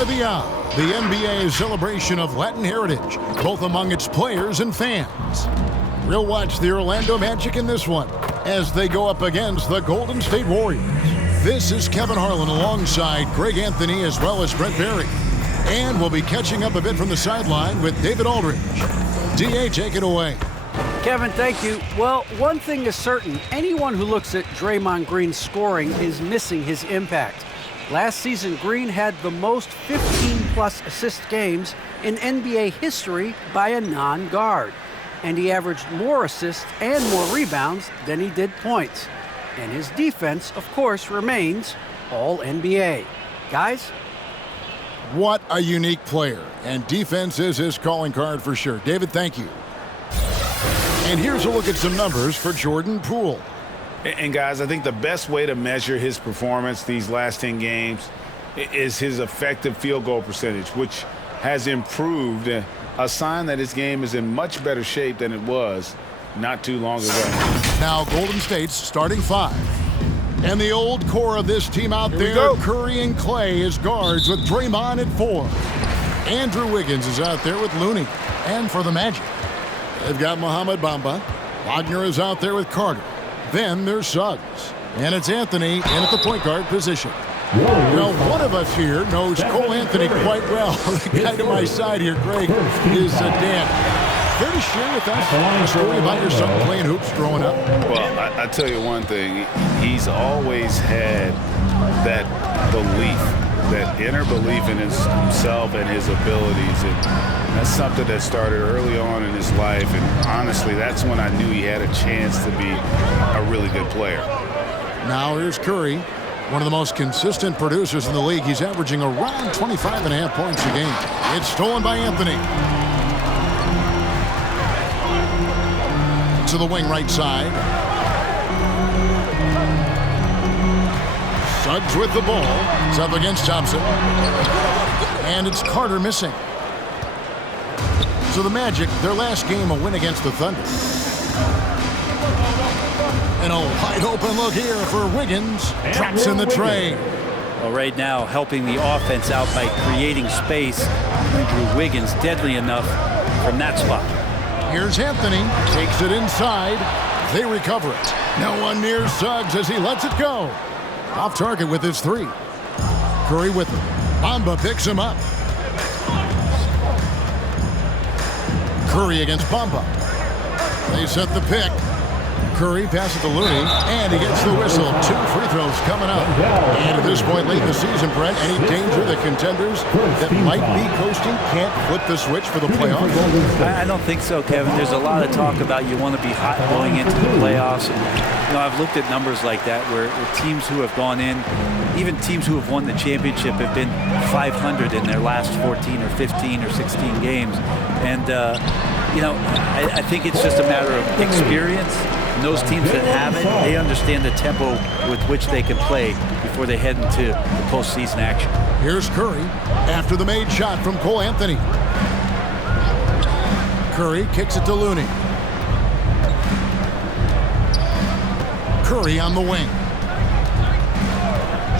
of the hour, the NBA's celebration of Latin heritage, both among its players and fans. We'll watch the Orlando Magic in this one as they go up against the Golden State Warriors. This is Kevin Harlan alongside Greg Anthony as well as Brent Barry. And we'll be catching up a bit from the sideline with David Aldridge. D.A., take it away. Kevin, thank you. Well, one thing is certain. Anyone who looks at Draymond Green's scoring is missing his impact. Last season, Green had the most 15-plus assist games in NBA history by a non-guard. And he averaged more assists and more rebounds than he did points. And his defense, of course, remains all NBA. Guys? What a unique player. And defense is his calling card for sure. David, thank you. And here's a look at some numbers for Jordan Poole. And guys, I think the best way to measure his performance these last 10 games is his effective field goal percentage, which has improved, a sign that his game is in much better shape than it was not too long ago. Now Golden State's starting five. And the old core of this team out there, Curry and Clay as guards with Draymond at 4. Andrew Wiggins is out there with Looney. And for the Magic, they've got Mohamed Bamba. Wagner is out there with Carter. Then there's Suggs. And it's Anthony in at the point guard position. Now, one of us here knows Cole Anthony quite well. The guy to my side here, Greg, is Dan. Care to share with us a story about your son playing hoops growing up? Well, I tell you one thing. He's always had that belief, that inner belief in himself and his abilities. And that's something that started early on in his life. And honestly, that's when I knew he had a chance to be a really good player. Now here's Curry, one of the most consistent producers in the league. He's averaging around 25.5 points a game. It's stolen by Anthony. To the wing right side. Suggs with the ball. It's up against Thompson. And it's Carter missing. So the Magic, their last game, a win against the Thunder. And a wide open look here for Wiggins. Drops in the tray. Well, right now, helping the offense out by creating space. Andrew Wiggins, deadly enough from that spot. Here's Anthony. Takes it inside. They recover it. No one near Suggs as he lets it go. Off target with his 3. Curry with him. Bamba picks him up. Curry against Bamba. They set the pick. Curry passes to Looney, and he gets the whistle. 2 free throws coming up. And at this point late in the season, Brent, any danger that contenders that might be coasting can't flip the switch for the playoffs? I don't think so, Kevin. There's a lot of talk about you want to be hot going into the playoffs. And, I've looked at numbers like that where teams who have gone in, even teams who have won the championship have been 500 in their last 14 or 15 or 16 games. And, I think it's just a matter of experience. And those teams that have it, they understand the tempo with which they can play before they head into the postseason action. Here's Curry after the made shot from Cole Anthony. Curry kicks it to Looney. Curry on the wing.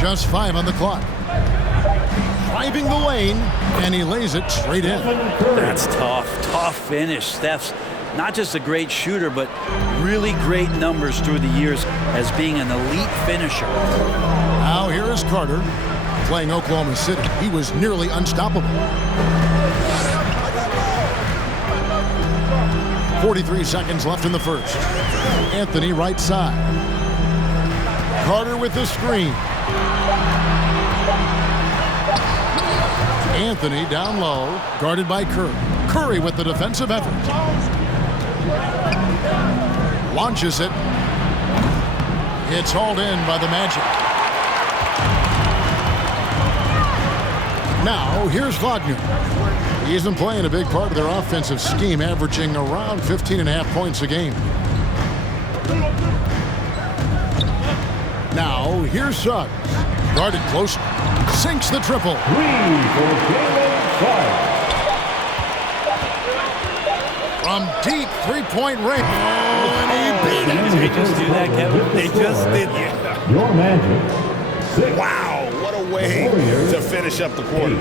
Just 5 on the clock. Driving the lane, and he lays it straight in. That's tough finish. Steph's not just a great shooter, but really great numbers through the years as being an elite finisher. Now here is Carter playing Oklahoma City. He was nearly unstoppable. 43 seconds left in the first. Anthony right side. Carter with the screen. Anthony down low, guarded by Curry. Curry with the defensive effort. Launches it. It's hauled in by the Magic. Now, here's Wagner. He isn't playing a big part of their offensive scheme, averaging around 15.5 points a game. Now, here's Suggs. Guarded close. Sinks the triple. 3 for game 5. From deep three-point range. Oh, and he beat it. Did they just do that, Kevin? They just did. Your Magic. 6. Wow, what a way to finish up the quarter.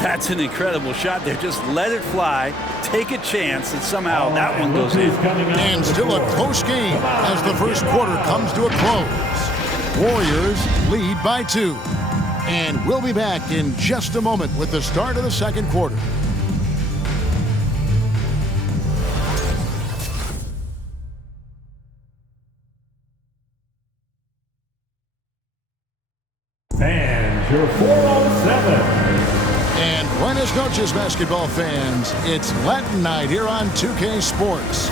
That's an incredible shot there. Just let it fly, take a chance, and somehow that one goes in. And still a close game as the first quarter comes to a close. Warriors lead by 2. And we'll be back in just a moment with the start of the second quarter. And your 4-on-7. And buenas noches, basketball fans. It's Latin night here on 2K Sports.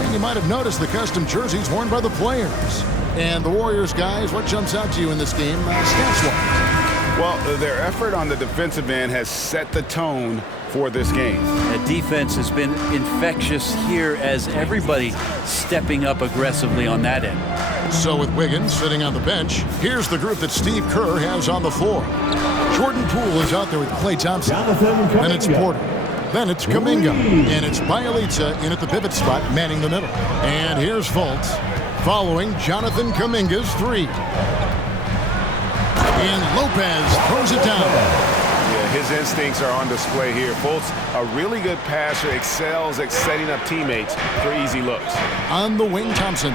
And you might have noticed the custom jerseys worn by the players. And the Warriors, guys, what jumps out to you in this game stats-wise? Well, their effort on the defensive end has set the tone for this game. The defense has been infectious here as everybody stepping up aggressively on that end. So with Wiggins sitting on the bench, here's the group that Steve Kerr has on the floor. Jordan Poole is out there with Klay Thompson. Then it's Porter. Then it's Kuminga. And it's Bielitsa in at the pivot spot, manning the middle. And here's Fultz, following Jonathan Kuminga's 3. And Lopez throws it down. Yeah, his instincts are on display here. Fultz, a really good passer, excels at setting up teammates for easy looks. On the wing, Thompson.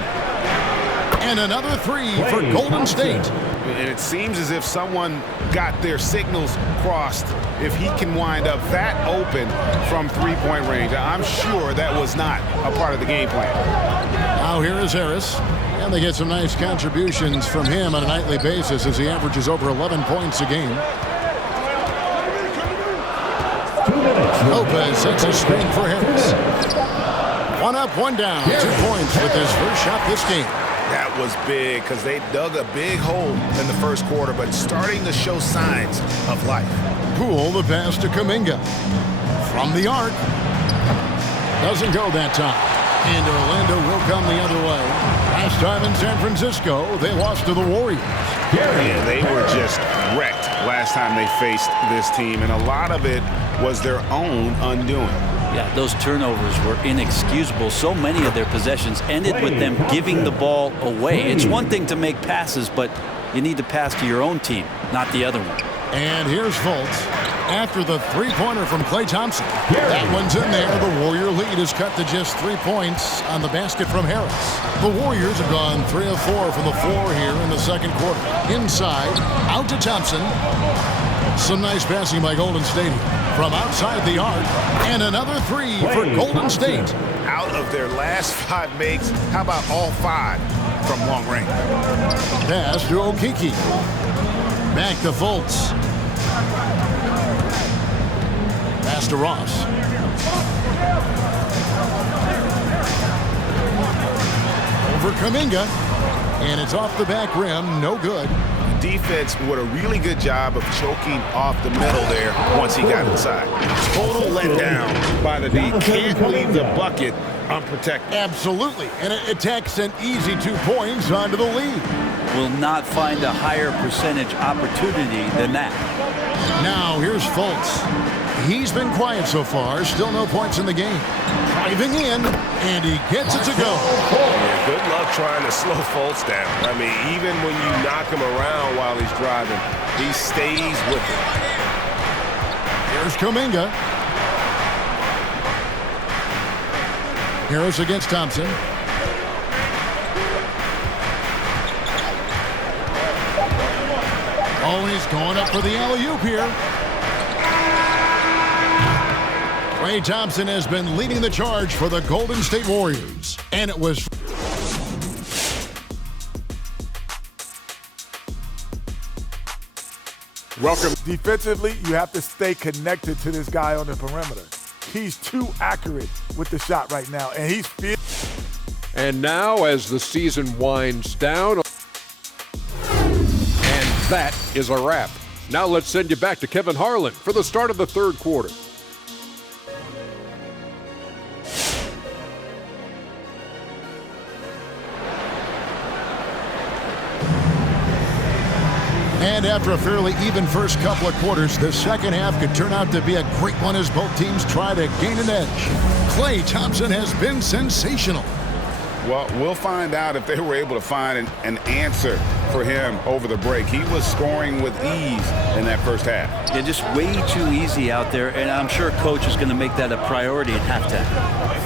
And another 3 for Golden State. And it seems as if someone got their signals crossed if he can wind up that open from three-point range. I'm sure that was not a part of the game plan. Now here is Harris. And they get some nice contributions from him on a nightly basis as he averages over 11 points a game. Lopez sets a screen for Harris. 1 up, 1 down. 2 points with his first shot this game. That was big because they dug a big hole in the first quarter, but starting to show signs of life. Poole, the pass to Kuminga. From the arc. Doesn't go that time. And Orlando will come the other way. Last time in San Francisco, they lost to the Warriors. And they were just wrecked last time they faced this team, and a lot of it was their own undoing. Yeah, those turnovers were inexcusable. So many of their possessions ended with them giving the ball away. It's one thing to make passes, but you need to pass to your own team, not the other one. And here's Fultz after the three-pointer from Klay Thompson. That one's in there. The Warrior lead is cut to just 3 points on the basket from Harris. The Warriors have gone 3 of 4 from the floor here in the second quarter. Inside, out to Thompson. Some nice passing by Golden State from outside the arc. And another 3 for Golden State. Out of their last 5 makes, how about all 5 from long range? Pass to Okeke. Back to Fultz. Pass to Ross. Over Kuminga. And it's off the back rim. No good. Defense did a really good job of choking off the middle there once he got inside. Total letdown by the D. Can't leave the bucket unprotected. Absolutely. And it tacks an easy 2 points onto the lead. Will not find a higher percentage opportunity than that. Now here's Fultz. He's been quiet so far. Still no points in the game. Driving in, and he gets it to go. Yeah, good luck trying to slow Fultz down. I mean, even when you knock him around while he's driving, he stays with it. Here's Kuminga. Harris against Thompson. Oh, he's going up for the alley-oop here. Klay Thompson has been leading the charge for the Golden State Warriors. And it was... Welcome. Defensively, you have to stay connected to this guy on the perimeter. He's too accurate with the shot right now, and he's... And now, as the season winds down, and that is a wrap. Now let's send you back to Kevin Harlan for the start of the third quarter. And after a fairly even first couple of quarters, the second half could turn out to be a great one as both teams try to gain an edge. Klay Thompson has been sensational. Well, we'll find out if they were able to find an answer for him over the break. He was scoring with ease in that first half. Yeah, just way too easy out there, and I'm sure Coach is going to make that a priority at halftime.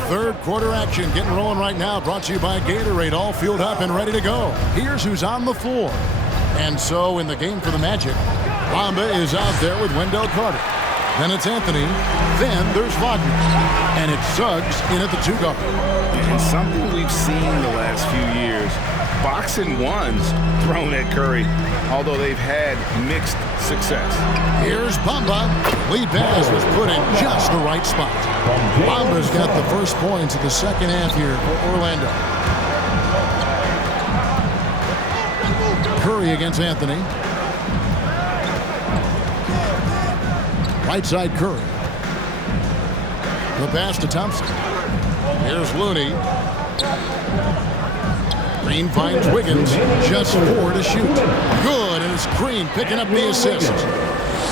Third quarter action getting rolling right now, brought to you by Gatorade, all fueled up and ready to go. Here's who's on the floor. And so in the game for the Magic, Bamba is out there with Wendell Carter. Then it's Anthony. Then there's Wagner. And it's Suggs in at the 2-guard. And something we've seen the last few years, boxing ones thrown at Curry, although they've had mixed success. Here's Bamba. Lead pass was put in just the right spot. Bamba's got the first points of the second half here for Orlando. Curry against Anthony. Right side Curry. The pass to Thompson. Here's Looney. Green finds Wiggins. Just 4 to shoot. Good, and it's Green picking up the assist.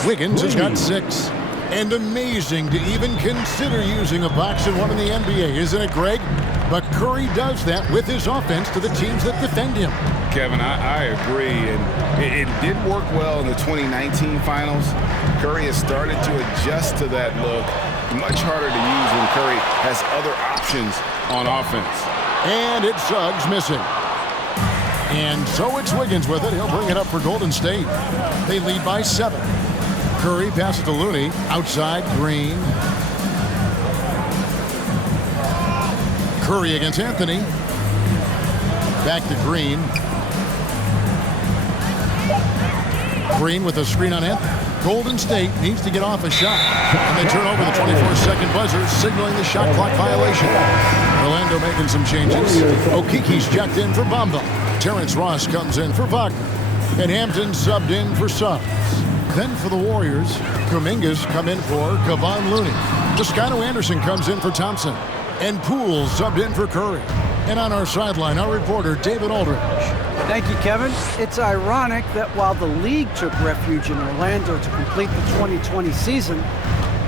Wiggins has got 6. And amazing to even consider using a box and one in the NBA, isn't it, Greg? But Curry does that with his offense to the teams that defend him. Kevin, I agree, and it did work well in the 2019 finals. Curry has started to adjust to that look. Much harder to use when Curry has other options on offense. And it's Suggs missing. And so it's Wiggins with it. He'll bring it up for Golden State. They lead by 7. Curry passes to Looney. Outside, Green. Curry against Anthony. Back to Green. Green with a screen on Anthony. Golden State needs to get off a shot. And they turn over the 24-second buzzer, signaling the shot clock violation. Orlando making some changes. Okiki's checked in for Bamba. Terrence Ross comes in for Wagner. And Hampton subbed in for Suggs. Then for the Warriors, Kuminga's come in for Kevon Looney. Toscano Anderson comes in for Thompson. And Poole subbed in for Curry. And on our sideline, our reporter, David Aldridge. Thank you, Kevin. It's ironic that while the league took refuge in Orlando to complete the 2020 season,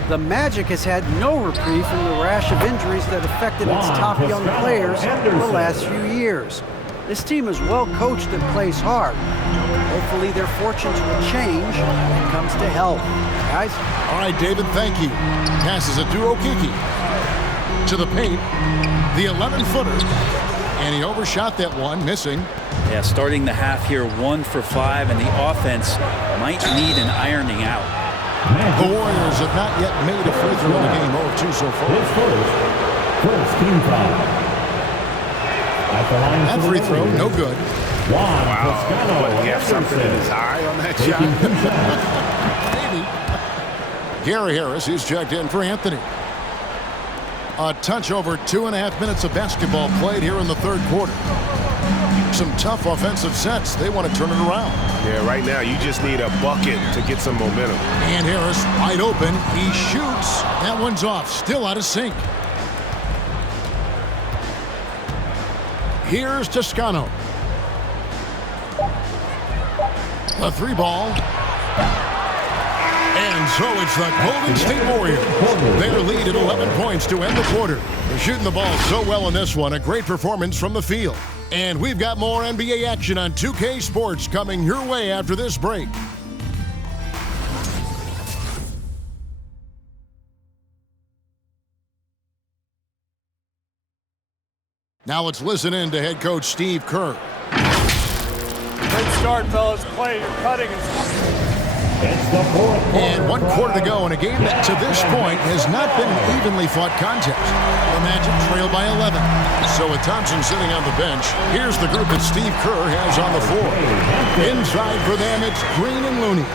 the Magic has had no reprieve from the rash of injuries that affected its top young players the last few years. This team is well coached and plays hard. Hopefully their fortunes will change when it comes to health. Guys? All right, David, thank you. Passes it to Okiki. To the paint, the 11-footer. And he overshot that one, missing. Yeah, starting the half here 1 for 5, and the offense might need an ironing out. The Warriors have not yet made a free throw in the game, 0-2 so far. First team foul. That free throw, no good. Wow. What, he has something in his eye on that shot? Maybe. Gary Harris, he's checked in for Anthony. A touch over 2.5 minutes of basketball played here in the third quarter. Some tough offensive sets. They want to turn it around. Yeah, right now you just need a bucket to get some momentum. And Harris wide open. He shoots. That one's off. Still out of sync. Here's Toscano. The 3-ball. And so it's the Golden State Warriors. Their lead at 11 points to end the quarter. They're shooting the ball so well in this one. A great performance from the field. And we've got more NBA action on 2K Sports coming your way after this break. Now let's listen in to head coach Steve Kerr. Great start, fellas. Play, you're cutting and 1 quarter to go in a game that to this point has not been an evenly fought contest. The Magic trail by 11. So with Thompson sitting on the bench, here's the group that Steve Kerr has on the floor. Inside for them, it's Green and Looney.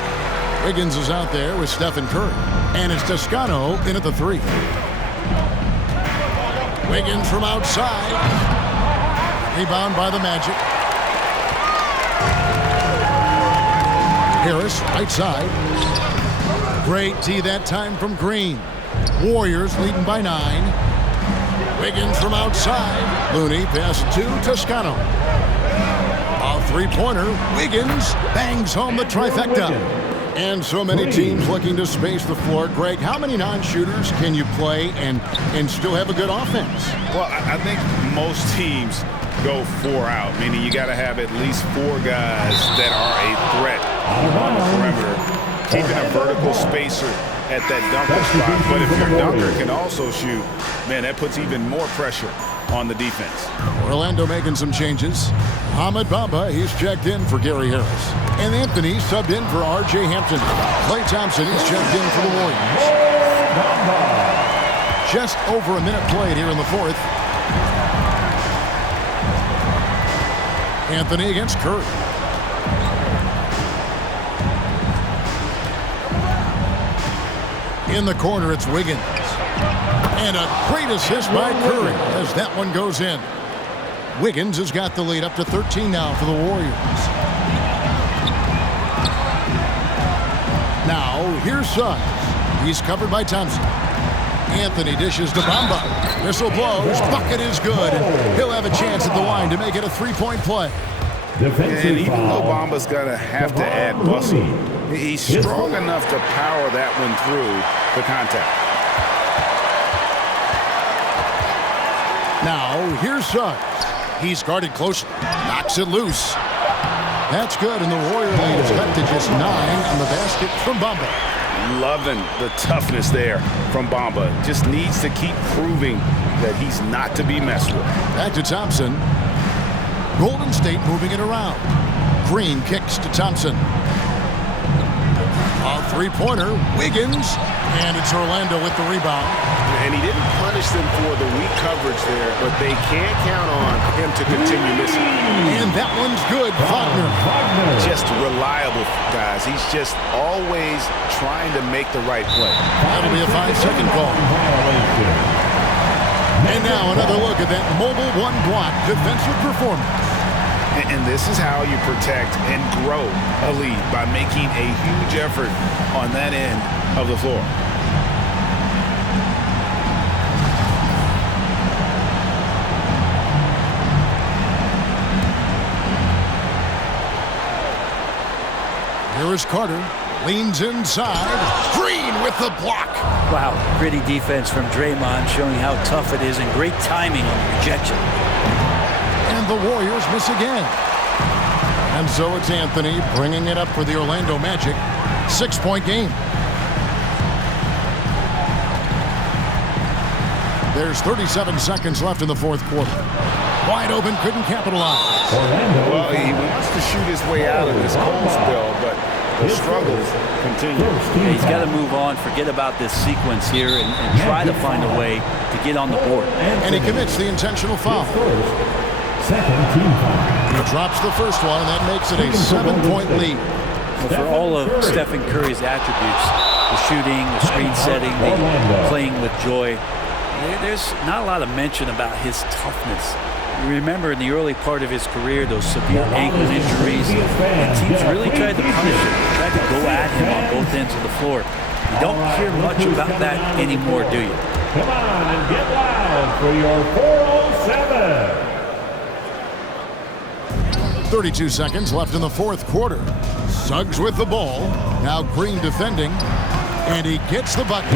Wiggins is out there with Stephen Curry. And it's Toscano in at the 3. Wiggins from outside. Rebound by the Magic. Harris, right side. Great tee that time from Green. Warriors leading by 9. Wiggins from outside. Looney pass to Toscano. A 3-pointer. Wiggins bangs home the trifecta. And so many teams looking to space the floor. Greg, how many non-shooters can you play and still have a good offense? Well, I think most teams go 4 out, meaning you got to have at least 4 guys that are a threat on the perimeter, keeping a vertical spacer at that dunker spot. But if your dunker can also shoot, man, that puts even more pressure on the defense. Orlando making some changes. Ahmed Bamba, he's checked in for Gary Harris. And Anthony subbed in for R.J. Hampton. Klay Thompson, he's checked in for the Warriors. Just over a minute played here in the fourth. Anthony against Curry. In the corner, it's Wiggins. And a great assist by Curry as that one goes in. Wiggins has got the lead up to 13 now for the Warriors. Now, here's Suggs. He's covered by Thompson. Anthony dishes to Bamba. Whistle blows. Bucket is good. He'll have a chance at the line to make it a 3-point play. And even though Bamba's going to have to add muscle, he's strong enough to power that one through the contact. Now, here's Suggs. He's guarded closely. Knocks it loose. That's good, and the Warrior lead is cut to just 9 on the basket from Bamba. Loving the toughness there from Bamba. Just needs to keep proving that he's not to be messed with. Back to Thompson. Golden State moving it around. Green kicks to Thompson. A three-pointer, Wiggins, and it's Orlando with the rebound. And he didn't punish them for the weak coverage there, but they can't count on him to continue missing. And that one's good, Wagner. Just reliable, guys. He's just always trying to make the right play. That'll be a 5-second call. And now another look at that mobile one-block defensive performance. And this is how you protect and grow a lead, by making a huge effort on that end of the floor. Here is Carter. Leans inside. Green with the block. Wow, gritty defense from Draymond, showing how tough it is, and great timing on the rejection. And the Warriors miss again. And so it's Anthony bringing it up for the Orlando Magic. 6-point game. There's 37 seconds left in the fourth quarter. Wide open, couldn't capitalize. Well, he wants to shoot his way out of this cold spell, but the struggles continue. Yeah, he's got to move on, forget about this sequence here, and try to find a way to get on the board. And he commits the intentional foul. Second team foul. He drops the first one, and that makes it a 7-point lead. Well, for all of Stephen Curry's attributes, the shooting, the screen setting, the playing with joy, there's not a lot of mention about his toughness. Remember, in the early part of his career, those severe ankle injuries, and teams really tried to punish him, tried to go at him on both ends of the floor. You don't hear much about that anymore, do you? Come on and get loud for your 407. 32 seconds left in the fourth quarter. Suggs with the ball. Now Green defending. And he gets the bucket.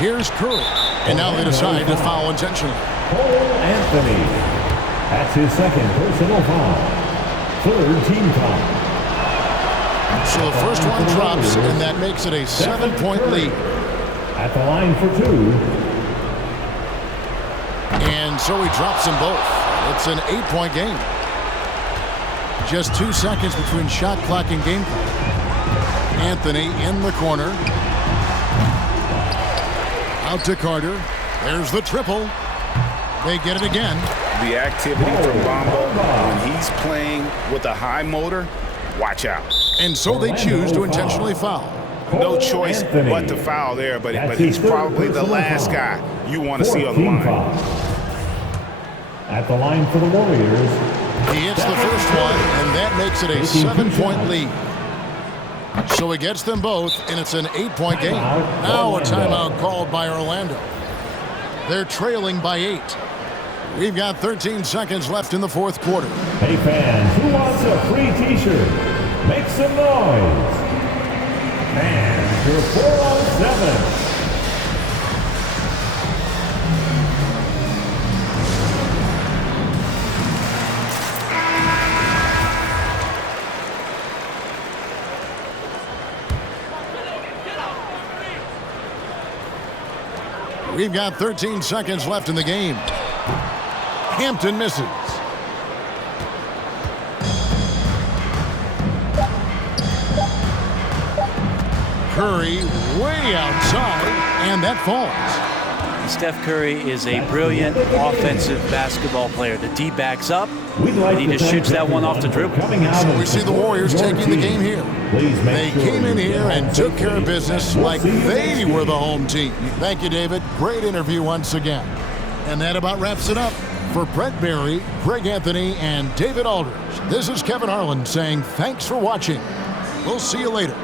Here's Curry. And now they decide to foul intentionally. Cole Anthony. That's his second personal foul. Third team foul. So the first one drops, and that makes it a 7-point lead. At the line for 2. And so he drops them both. It's an 8-point game. Just 2 seconds between shot clock and game clock. Anthony in the corner. Out to Carter. There's the triple. They get it again. The activity from Bamba when he's playing with a high motor, watch out. And so they choose to intentionally foul. No choice but to foul there, but he's probably the last guy you want to see on the line. At the line for the Warriors. He hits the first one, and that makes it a 7-point lead. So he gets them both, and it's an 8-point game. Now a timeout called by Orlando. They're trailing by 8. We've got 13 seconds left in the fourth quarter. Hey fans, who wants a free t-shirt? Make some noise. And your 4-on-7. We've got 13 seconds left in the game. Hampton misses. Curry way outside, and that falls. Steph Curry is a brilliant offensive basketball player. The D backs up, and he just shoots that one off the dribble. So we see the Warriors taking the game here. They came in here and took care of business like they were the home team. Thank you, David. Great interview once again. And that about wraps it up. For Brett Barry, Greg Anthony, and David Aldridge, this is Kevin Harlan saying thanks for watching. We'll see you later.